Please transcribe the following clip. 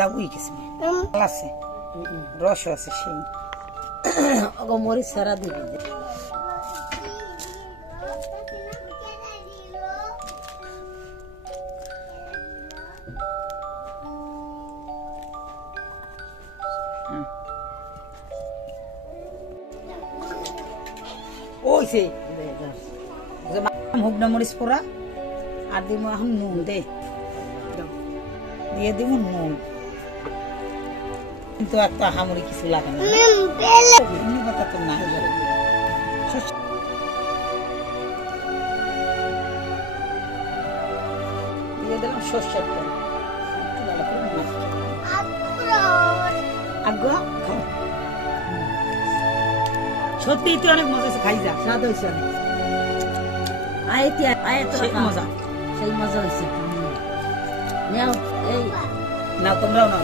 যাবই কিছু আছে রস আছে সেই মরিচ ছাড়া দিবি ওই সে হুকনা মরিচ পোড়া আর দিব এখন নুন দে দিয়ে দিব নুন কিন্তু একটা হামুড়ি কিছু লাগে না কথা তো না দিয়ে দিলাম সর্ষের তেল আগ্রহ সত্যি তুই অনেক মজা আছে খাই যা স্বাদ হয়েছে অনেক সেই মজা হয়েছে নাও এই নাও তোমরাও নাও